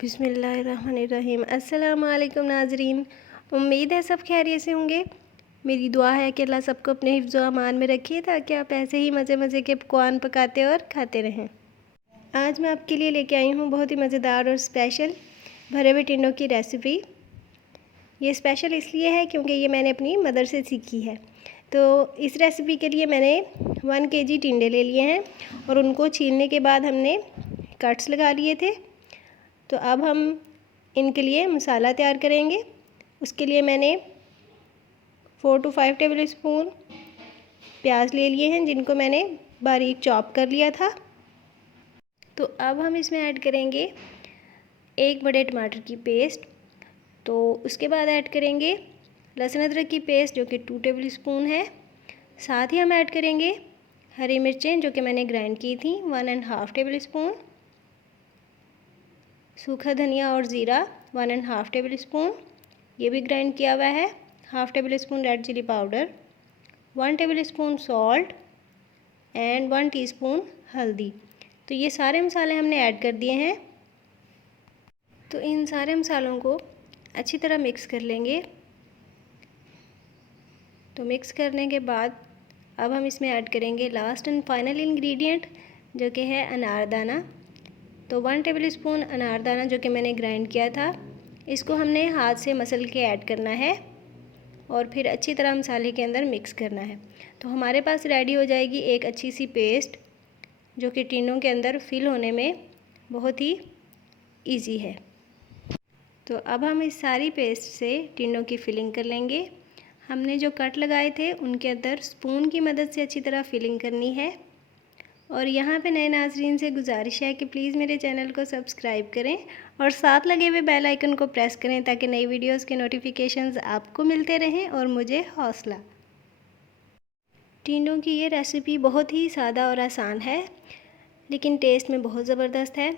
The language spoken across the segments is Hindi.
बिस्मिल्लाहिर्रहमानिर्रहीम। अस्सलाम वालेकुम नाज़रीन, उम्मीद है सब खैरियत से होंगे। मेरी दुआ है कि अल्लाह सबको अपने हिफ्ज़ व अमान में रखिए ताकि आप ऐसे ही मज़े मज़े के पकवान पकाते और खाते रहें। आज मैं आपके लिए लेके आई हूँ बहुत ही मज़ेदार और स्पेशल भरे हुए टिंडों की रेसिपी। ये स्पेशल इसलिए है क्योंकि ये मैंने अपनी मदर से सीखी है। तो इस रेसिपी के लिए मैंने 1 kg टिंडे ले लिए हैं और उनको छीलने के बाद हमने कट्स लगा लिए थे। तो अब हम इनके लिए मसाला तैयार करेंगे। उसके लिए मैंने 4 to 5 टेबल स्पून प्याज ले लिए हैं जिनको मैंने बारीक चॉप कर लिया था। तो अब हम इसमें ऐड करेंगे 1 बड़े टमाटर की पेस्ट। तो उसके बाद ऐड करेंगे लहसुन अदरक की पेस्ट जो कि 2 टेबल स्पून है। साथ ही हम ऐड करेंगे हरी मिर्चें जो कि मैंने ग्राइंड की थी 1.5 टेबल स्पून। सूखा धनिया और ज़ीरा 1.5 टेबल स्पून, ये भी ग्राइंड किया हुआ है। 1/2 tablespoon red chilli powder, 1 tablespoon salt and 1 teaspoon हल्दी। तो ये सारे मसाले हमने ऐड कर दिए हैं। तो इन सारे मसालों को अच्छी तरह मिक्स कर लेंगे। तो मिक्स करने के बाद अब हम इसमें ऐड करेंगे लास्ट एंड फाइनल इंग्रेडिएंट जो कि है अनारदाना। तो 1 टेबल स्पून अनारदाना जो कि मैंने ग्राइंड किया था, इसको हमने हाथ से मसल के ऐड करना है और फिर अच्छी तरह मसाले के अंदर मिक्स करना है। तो हमारे पास रेडी हो जाएगी एक अच्छी सी पेस्ट जो कि टिंडों के अंदर फिल होने में बहुत ही इजी है। तो अब हम इस सारी पेस्ट से टिंडों की फिलिंग कर लेंगे। हमने जो कट लगाए थे उनके अंदर स्पून की मदद से अच्छी तरह फिलिंग करनी है। और यहाँ पे नए नाज़रीन से गुजारिश है कि प्लीज़ मेरे चैनल को सब्सक्राइब करें और साथ लगे हुए बेल आइकन को प्रेस करें ताकि नई वीडियोस के नोटिफिकेशंस आपको मिलते रहें और मुझे हौसला। टिंडों की ये रेसिपी बहुत ही सादा और आसान है लेकिन टेस्ट में बहुत ज़बरदस्त है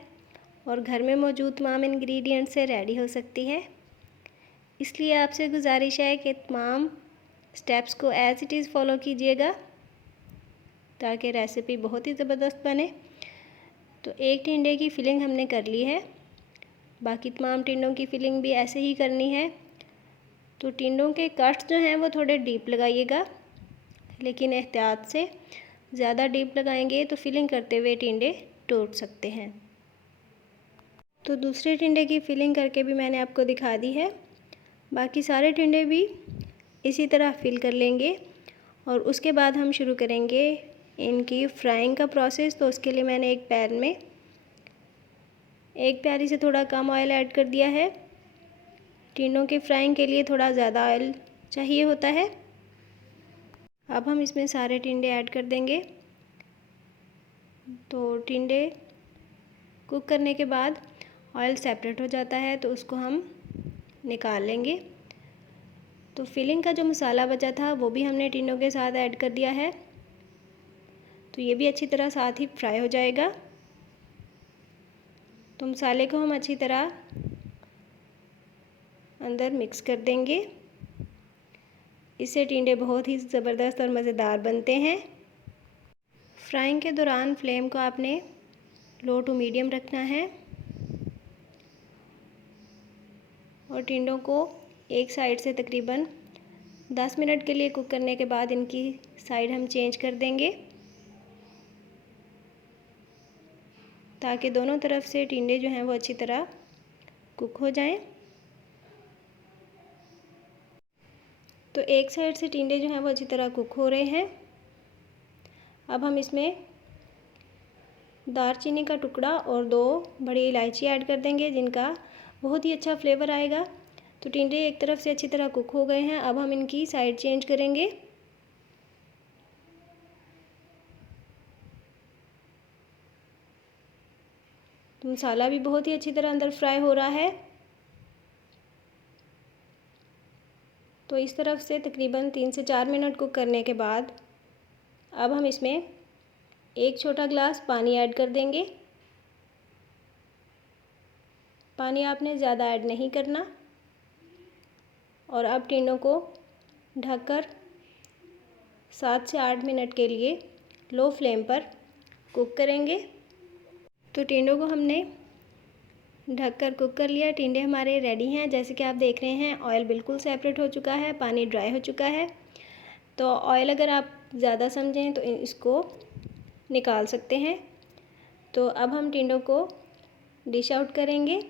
और घर में मौजूद तमाम इंग्रेडिएंट से रेडी हो सकती है। इसलिए आपसे गुजारिश है कि तमाम स्टेप्स को एज़ इट इज़ फॉलो कीजिएगा ताकि रेसिपी बहुत ही ज़बरदस्त बने। तो एक टिंडे की फिलिंग हमने कर ली है, बाकी तमाम टिंडों की फिलिंग भी ऐसे ही करनी है। तो टिंडों के कट्स जो हैं वो थोड़े डीप लगाइएगा, लेकिन एहतियात से, ज़्यादा डीप लगाएंगे तो फिलिंग करते हुए टिंडे टूट सकते हैं। तो दूसरे टिंडे की फिलिंग करके भी मैंने आपको दिखा दी है। बाकी सारे टिंडे भी इसी तरह फिल कर लेंगे और उसके बाद हम शुरू करेंगे इनकी फ्राइंग का प्रोसेस। तो उसके लिए मैंने एक पैन में 1 प्याली से थोड़ा कम ऑयल ऐड कर दिया है। टिंडों के फ्राइंग के लिए थोड़ा ज़्यादा ऑयल चाहिए होता है। अब हम इसमें सारे टिंडे ऐड कर देंगे। तो टिंडे कुक करने के बाद ऑयल सेपरेट हो जाता है तो उसको हम निकाल लेंगे। तो फिलिंग का जो मसाला बचा था वो भी हमने टिंडों के साथ ऐड कर दिया है। तो ये भी अच्छी तरह साथ ही फ्राई हो जाएगा। तो मसाले को हम अच्छी तरह अंदर मिक्स कर देंगे। इससे टिंडे बहुत ही ज़बरदस्त और मज़ेदार बनते हैं। फ्राइंग के दौरान फ्लेम को आपने लो टू मीडियम रखना है और टिंडों को एक साइड से तकरीबन 10 मिनट के लिए कुक करने के बाद इनकी साइड हम चेंज कर देंगे ताकि दोनों तरफ से टिंडे जो हैं वो अच्छी तरह कुक हो जाएं। तो एक साइड से टिंडे जो हैं वो अच्छी तरह कुक हो रहे हैं। अब हम इसमें दालचीनी का टुकड़ा और 2 बड़ी इलायची ऐड कर देंगे जिनका बहुत ही अच्छा फ्लेवर आएगा। तो टिंडे एक तरफ से अच्छी तरह कुक हो गए हैं। अब हम इनकी साइड चेंज करेंगे। तो मसाला भी बहुत ही अच्छी तरह अंदर फ्राई हो रहा है। तो इस तरफ से तकरीबन 3 से 4 मिनट कुक करने के बाद अब हम इसमें 1 छोटा ग्लास पानी ऐड कर देंगे। पानी आपने ज़्यादा ऐड नहीं करना और अब टिंडों को ढककर 7 से 8 मिनट के लिए लो फ्लेम पर कुक करेंगे। तो टिंडों को हमने ढककर कुक कर लिया। टिंडे हमारे रेडी हैं। जैसे कि आप देख रहे हैं ऑयल बिल्कुल सेपरेट हो चुका है, पानी ड्राई हो चुका है। तो ऑयल अगर आप ज़्यादा समझें तो इसको निकाल सकते हैं। तो अब हम टिंडों को डिश आउट करेंगे।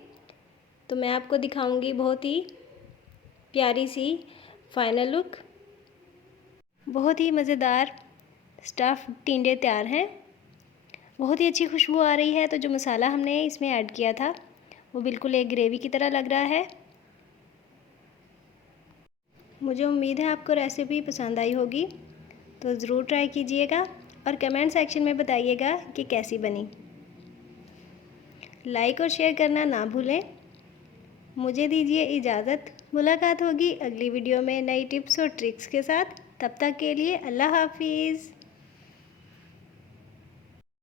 तो मैं आपको दिखाऊंगी बहुत ही प्यारी सी फाइनल लुक। बहुत ही मज़ेदार स्टफ़ टिंडे तैयार हैं। बहुत ही अच्छी खुशबू आ रही है। तो जो मसाला हमने इसमें ऐड किया था वो बिल्कुल एक ग्रेवी की तरह लग रहा है। मुझे उम्मीद है आपको रेसिपी पसंद आई होगी। तो ज़रूर ट्राई कीजिएगा और कमेंट सेक्शन में बताइएगा कि कैसी बनी। लाइक और शेयर करना ना भूलें। मुझे दीजिए इजाज़त। मुलाकात होगी अगली वीडियो में नई टिप्स और ट्रिक्स के साथ। तब तक के लिए अल्लाह हाफिज़।